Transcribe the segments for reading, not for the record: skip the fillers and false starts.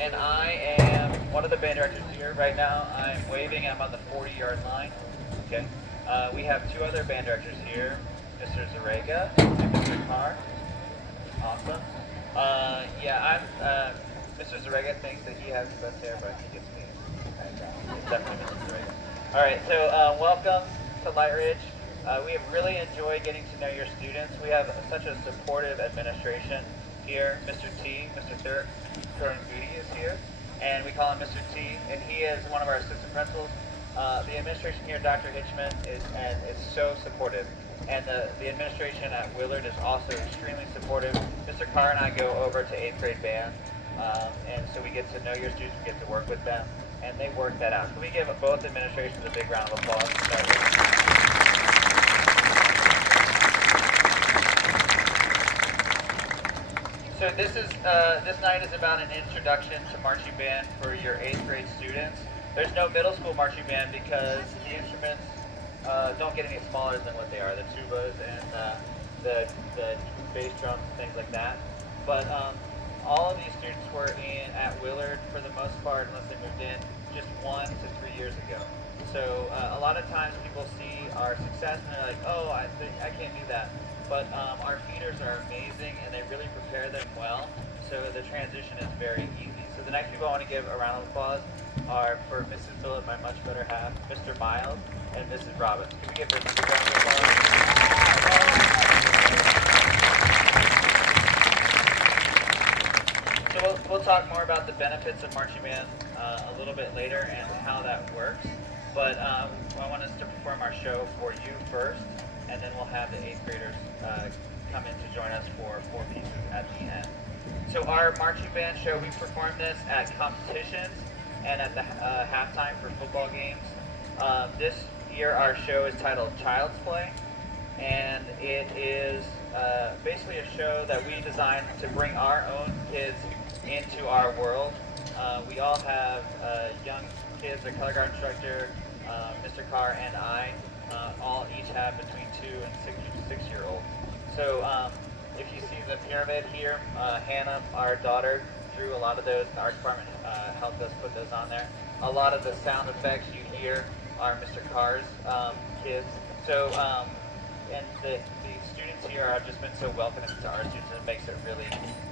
and I am one of the band directors here. Right now, I'm waving. I'm on the 40-yard line. Okay. We have two other band directors here, Mr. Zarega and Mr. Carr. Awesome. Mr. Zarega thinks that he has the best hair, but he gets me. It's definitely Mr. Zarega. All right, so welcome to Lightridge. We have really enjoyed getting to know your students. We have such a supportive administration here. Mr. T, Mr. Thurk Curran-Goody is here, and we call him Mr. T, and he is one of our assistant principals. The administration here, Dr. Hitchman, is so supportive. And the administration at Willard is also extremely supportive. Mr. Carr and I go over to 8th grade band, and so we get to know your students, we get to work with them, and they work that out. Can we give both administrations a big round of applause to start with? So this night is about an introduction to marching band for your 8th grade students. There's no middle school marching band because the instruments don't get any smaller than what they are, the tubas and the bass drums and things like that. But all of these students were at Willard for the most part, unless they moved in, just 1 to 3 years ago. So a lot of times people see our success and they're like, oh, I can't do that. But our feeders are amazing and they really prepare them well, so the transition is very easy. So the next people I want to give a round of applause are for Mrs. Phillip, my much better half, Mr. Miles, and Mrs. Robbins. Can we give them a big round of applause? So we'll talk more about the benefits of marching band a little bit later and how that works. But I want us to perform our show for you first, and then we'll have the 8th graders come in to join us for 4 pieces at the end. So our marching band show, we perform this at competitions and at the halftime for football games. This year our show is titled Child's Play, and it is basically a show that we designed to bring our own kids into our world. We all have young kids, a color guard instructor, Mr. Carr and I, all each have between 2 and 6-year-olds. So if you see the pyramid here, Hannah, our daughter, drew a lot of those. The art department helped us put those on there. A lot of the sound effects you hear are Mr. Carr's kids. So, and the students here have just been so welcoming to our students, and it makes it really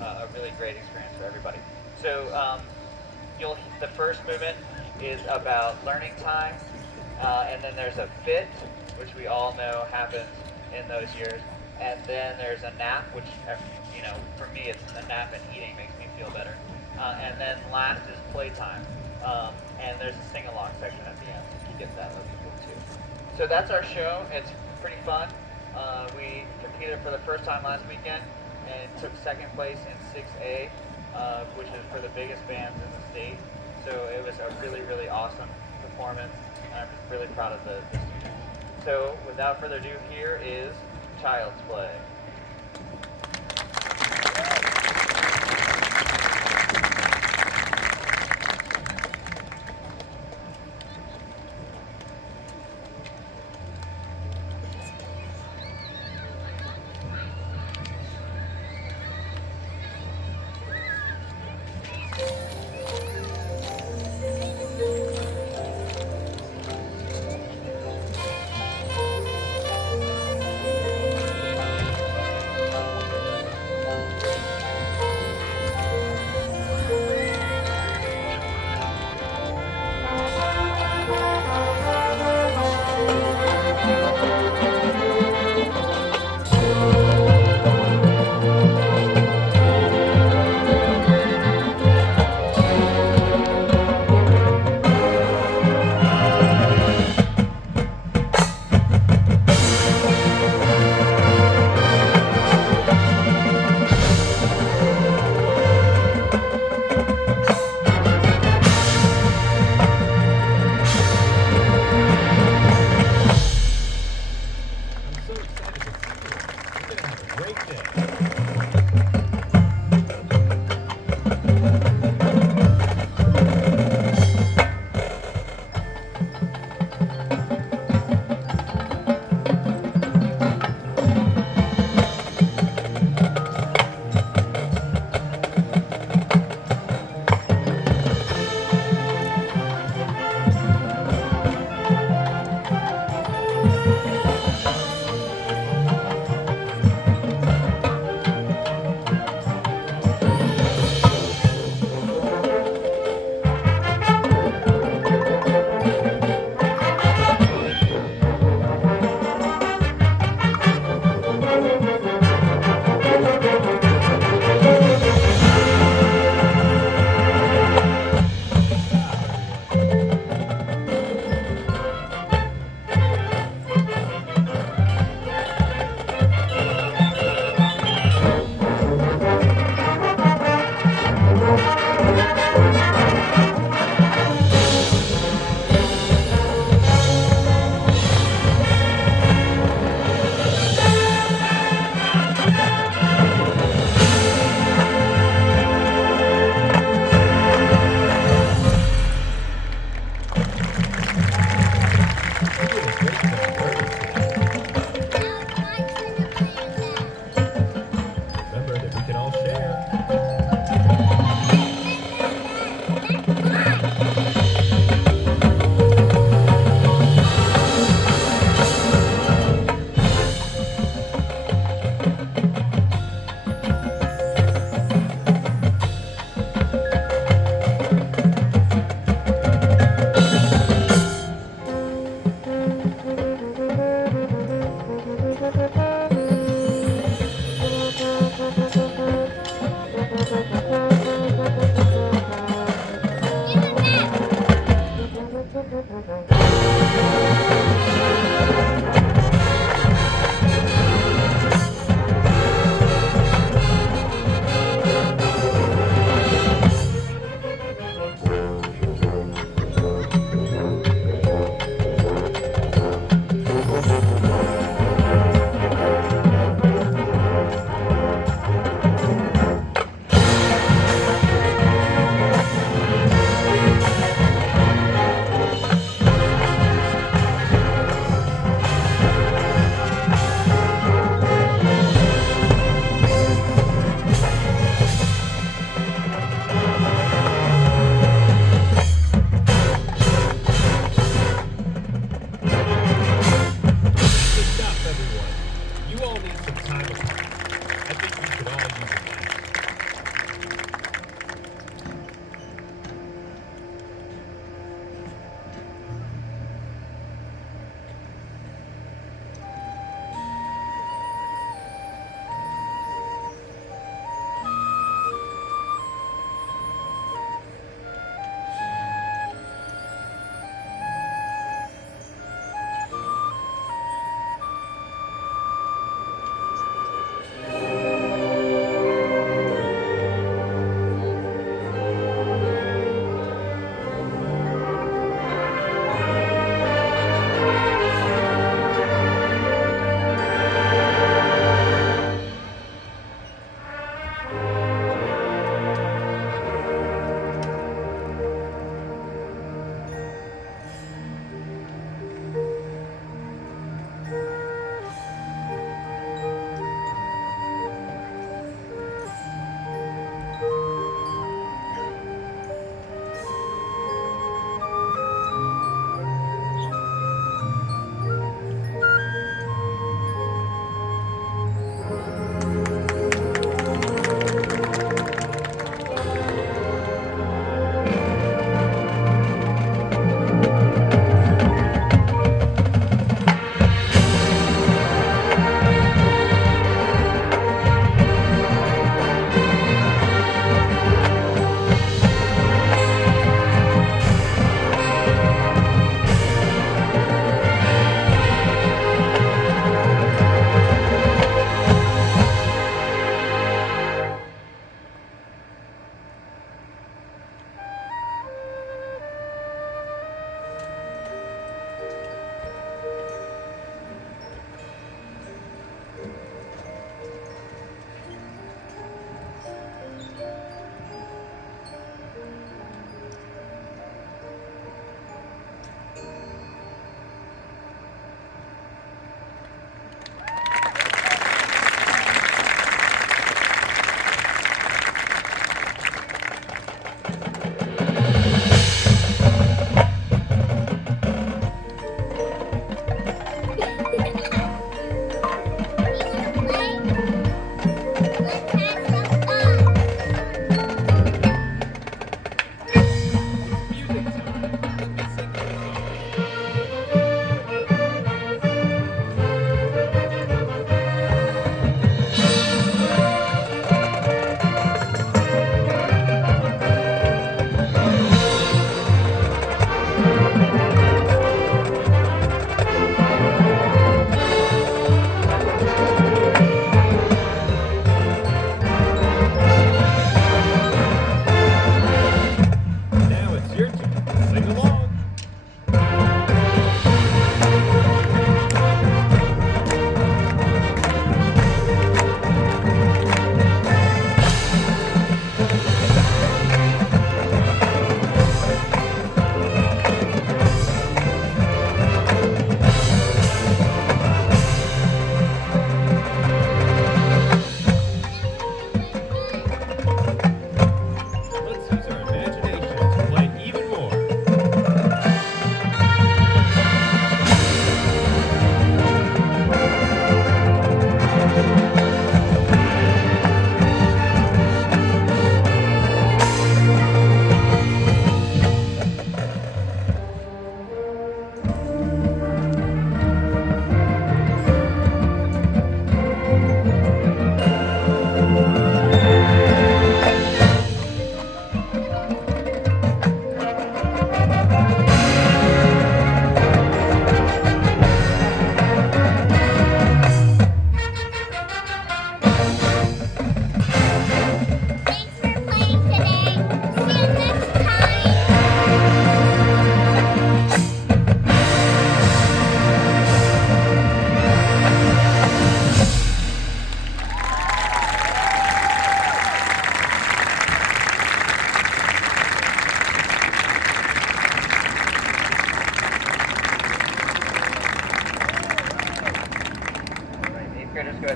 a really great experience for everybody. So the first movement is about learning time, and then there's a fit, which we all know happens in those years. And then there's a nap, which, for me, it's a nap and eating makes me feel better. And then last is playtime. And there's a sing-along section at the end. If you get that, that'd be cool too. So that's our show. It's pretty fun. We competed for the first time last weekend and took second place in 6A, which is for the biggest bands in the state. So it was a really, really awesome performance. And I'm really proud of the students. So without further ado, here is Child's Play.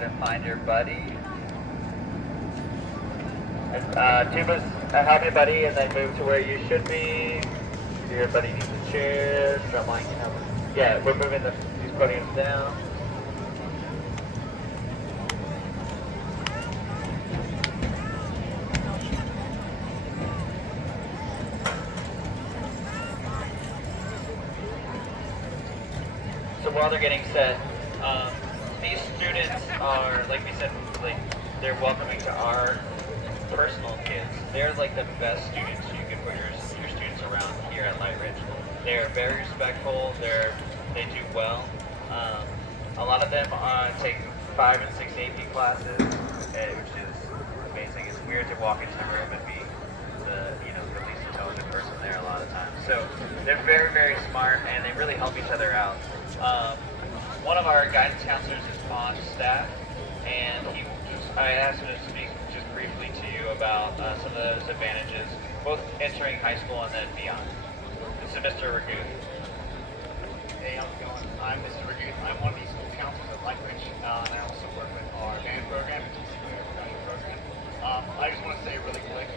to find your buddy. Tubas, help your buddy, and then move to where you should be. Your buddy needs a chair. Drumline can help. Yeah, we're moving these podiums down. So while they're getting set, these students are, like we said, like they're welcoming to our personal kids. They're like the best students you can put your students around here at Lightridge. They're very respectful. They do well. A lot of them take 5 and 6 AP classes, which is amazing. It's weird to walk into the room and be the least intelligent person there a lot of times. So they're very, very smart, and they really help each other out. One of our guidance counselors is on staff, and I asked him to speak just briefly to you about some of those advantages, both entering high school and then beyond. This is Mr. Raguth. Hey, how's it going? I'm Mr. Raguth. I'm one of the school counselors at Lightridge, and I also work with our band program and our production program. I just want to say really quick,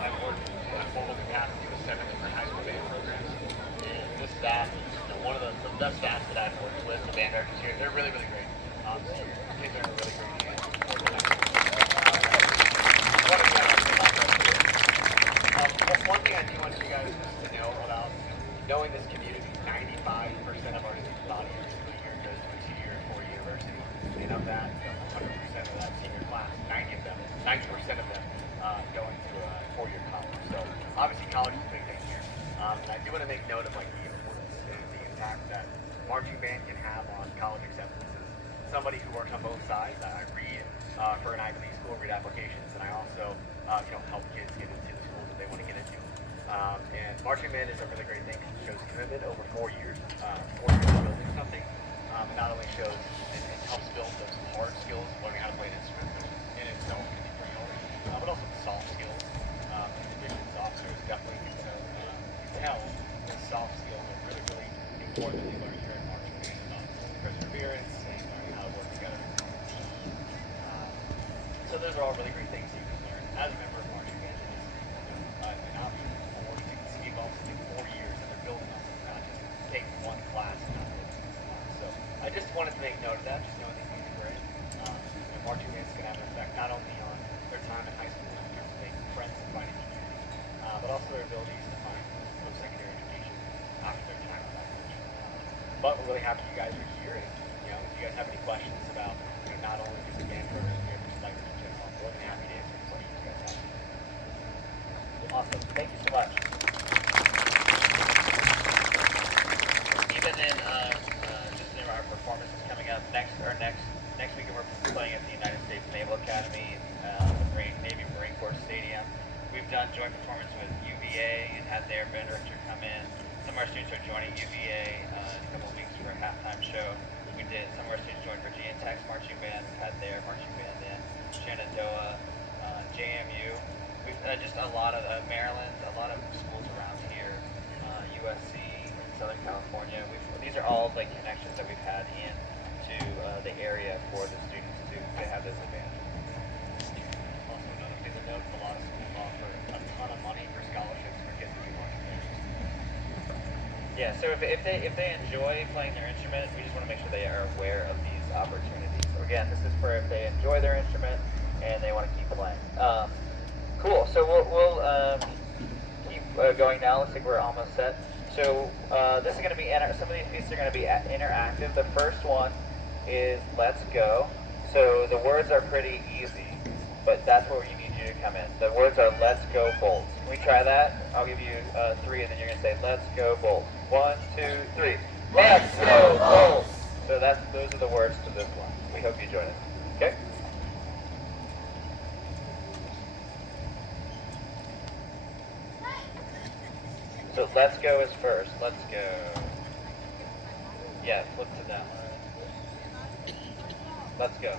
I've worked at formal capacity with 7 different high school band programs, and this staff, one of the best staffs that I've worked with, the band directors here, they're really, really great. So your kids are in a really great hands. One thing I do want you guys to know about knowing this community, 95% of our student body every year goes to a 2-year or 4-year university. And of that, 100% of that senior class, 90% of them go into a 4-year college. So obviously college is a big thing here. And I do want to make note of the importance and the impact that marching band can have on college acceptances. Somebody who works on both sides, I read for an Ivy League school, read applications, and I also help kids get into the schools that they want to get into. And marching band is a really great thing. It shows commitment over 4 years. 4 years of building something. It not only shows and helps build those hard skills, learning how to play an instrument, which in itself can be pretty hard, but also the soft skills. Admissions officers definitely can tell those soft skills are really, really important that they learn here in marching band about perseverance and learning how to work together as a team. So those are all really great things you can learn as a member of marching band. An option for you to see also do 4 years and they're building on something, not just take one class and not build one class. So I just wanted to make note of that, just knowing that these are great. Marching band is going to have an effect not only on their time in high school in terms of making friends and finding community, but also their abilities to find post-secondary education after their time at Lightridge. But we're really happy you guys are here, and if you guys have any questions about not only just the band program here, but just Lightridge in general, I'm more than happy to answer any questions you guys have. Awesome. Thank you so much. Even in just in our performances coming up next week, we're playing at the United States Naval Academy, the Navy Marine Corps Stadium. We've done joint performance with UVA and had their band director come in. Some of our students are joining UVA in a couple of weeks for a halftime show. Some of our students joined Virginia Tech's marching band, had their marching band in Shenandoah, JMU. We've just a lot of Maryland, a lot of schools around here, USC, Southern California. These are all like connections that we've had into the area for the students to have those advantages. Also, another thing to note, a lot of schools offer a ton of money for scholarships for kids to be marching band. Yeah, so if they enjoy playing their instrument, we just want to make sure they are aware of these opportunities. So again, this is for if they enjoy their instrument and they want to keep playing. Cool. So we'll keep going now. Looks like we're almost set. So this is going to be some of these pieces are going to be interactive. The first one is "Let's Go." So the words are pretty easy, but that's where we need you to come in. The words are "Let's Go Bolts." Can we try that? I'll give you 3, and then you're going to say "Let's Go Bolts." 1, 2, 3. Let's go Bolts. So those are the words to this one. We hope you join us. Okay. So "Let's Go" is first. Let's go. Yeah, flip to that one. Let's go.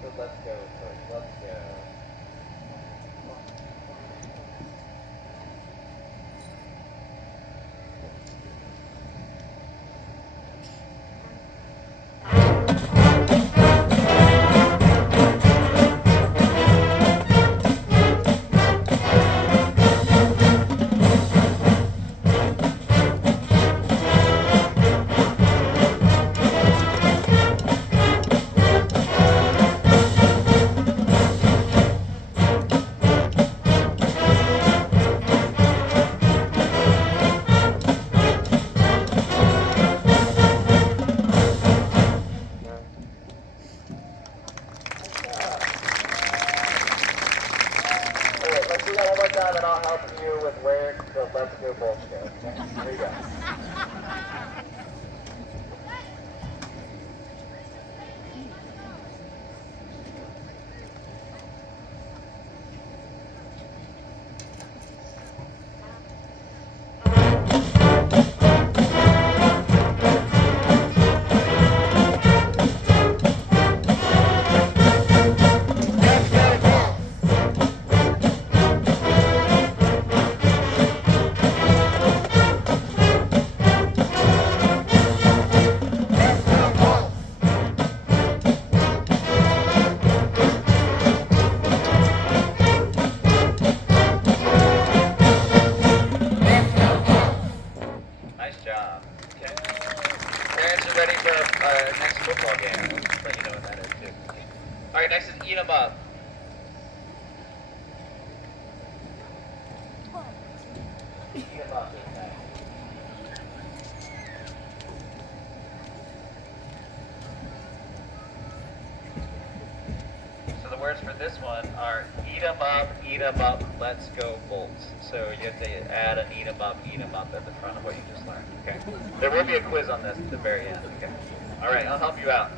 So let's go first. Let's go. next football game. I'll just let you know what that is too. All right, next is Eat 'em Up. Eat 'em Up is next. So the words for this one are eat 'em up, let's go Bolts. So you have to add an eat 'em up at the front of what you just learned. Okay. There will be a quiz on this at the very end. Okay. All right, I'll help you out.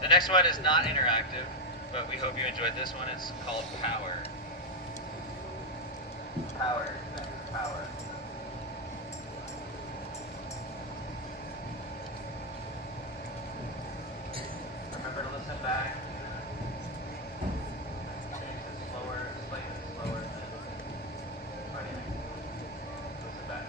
The next one is not interactive, but we hope you enjoyed this one. It's called Power. Power. Power. Remember to listen back. Change it slower, slightly slower than running. Listen back.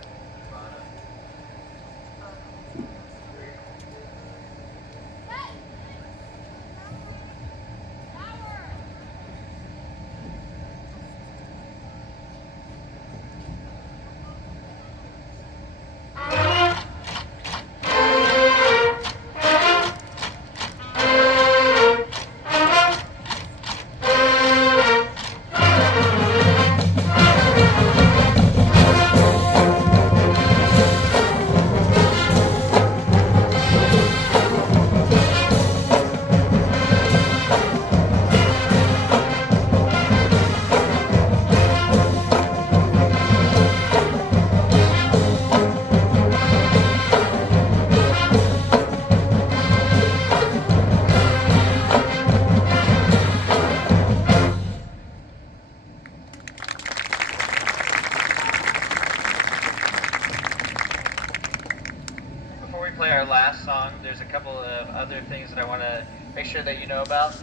Play our last song, there's a couple of other things that I want to make sure that you know about.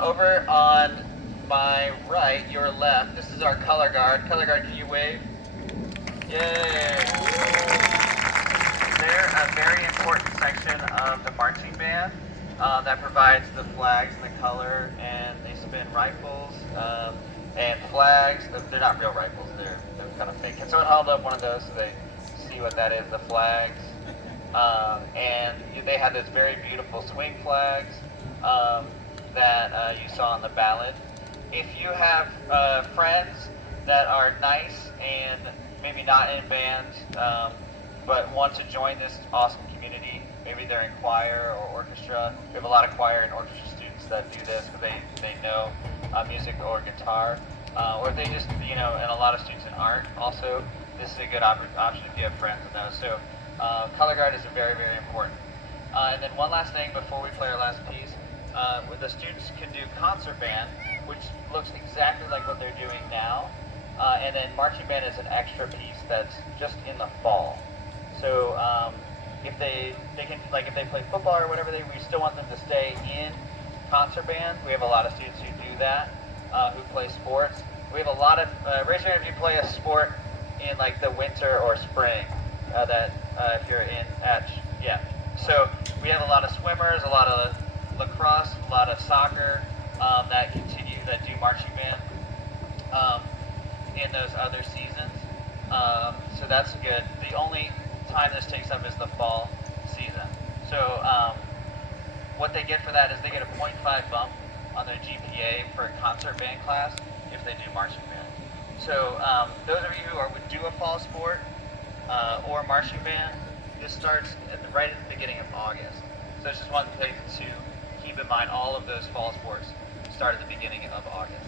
Over on my right, your left, this is our color guard. Color guard, can you wave? Yay! They're a very important section of the marching band that provides the flags and the color, and they spin rifles and flags. They're not real rifles, they're kind of fake. Can someone hold up one of those so they see what that is, the flags? And they have this very beautiful swing flags that you saw on the ballad. If you have friends that are nice and maybe not in bands, but want to join this awesome community, maybe they're in choir or orchestra. We have a lot of choir and orchestra students that do this because they know music or guitar. Or they just, and a lot of students in art also. This is a good option if you have friends in those. So color guard is very, very important. And then one last thing before we play our last piece, where the students can do concert band, which looks exactly like what they're doing now. And then marching band is an extra piece that's just in the fall. So if they can, like if they play football or whatever, we still want them to stay in concert band. We have a lot of students who do that, who play sports. We have a lot of, raise your hand if you play a sport in like the winter or spring, if you're in, yeah. So we have a lot of swimmers, a lot of lacrosse, a lot of soccer that do marching band in those other seasons. So that's good. The only time this takes up is the fall season. So what they get for that is they get a 0.5 bump on their GPA for a concert band class if they do marching band. So those of you who would do a fall sport or marching band, this starts right at the beginning of August. So it's just one thing to keep in mind. All of those fall sports start at the beginning of August.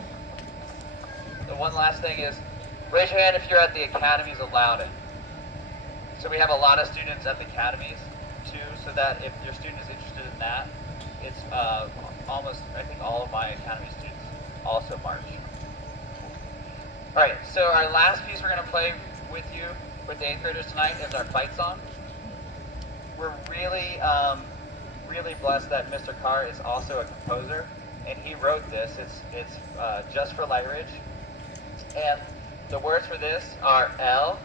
The one last thing is, raise your hand if you're at the academies of Loudon. So we have a lot of students at the academies too, so that if your student is interested in that, it's almost, I think all of my academy students also march. All right, so our last piece we're going to play with you, with the 8th graders tonight, is our fight song. We're really, really blessed that Mr. Carr is also a composer, and he wrote this. It's just for Lightridge, and the words for this are L,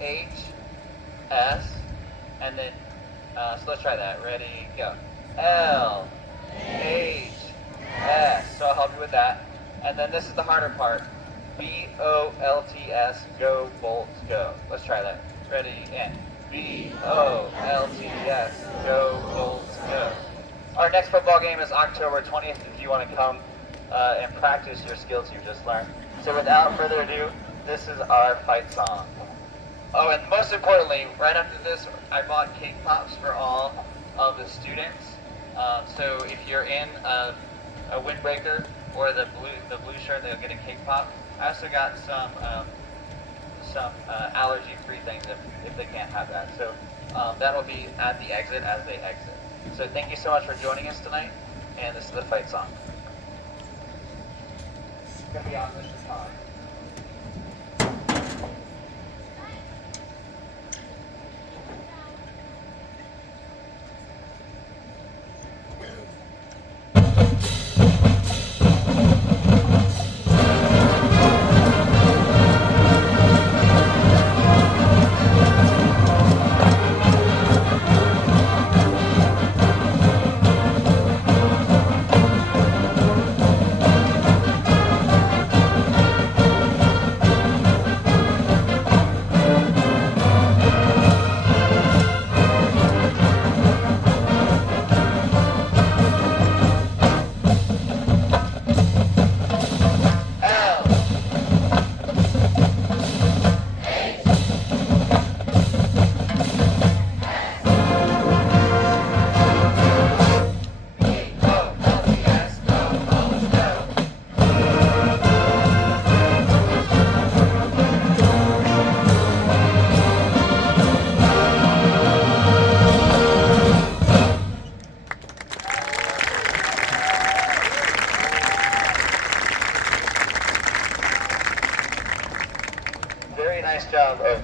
H, S, and then, so let's try that. Ready, go. L, H, S. So I'll help you with that. And then this is the harder part. B-O-L-T-S, go, bolts, go. Let's try that. Ready, and B-O-L-T-S, go, bolts, go. Our next football game is October 20th if you want to come and practice your skills you just learned. So without further ado, this is our fight song. Oh, and most importantly, right after this, I bought cake pops for all of the students. So if you're in a windbreaker or the blue shirt, they'll get a cake pop. I also got some allergy-free things if they can't have that. So that'll be at the exit as they exit. So thank you so much for joining us tonight, and this is the fight song. It's going to be on Mr. Todd. Very nice job of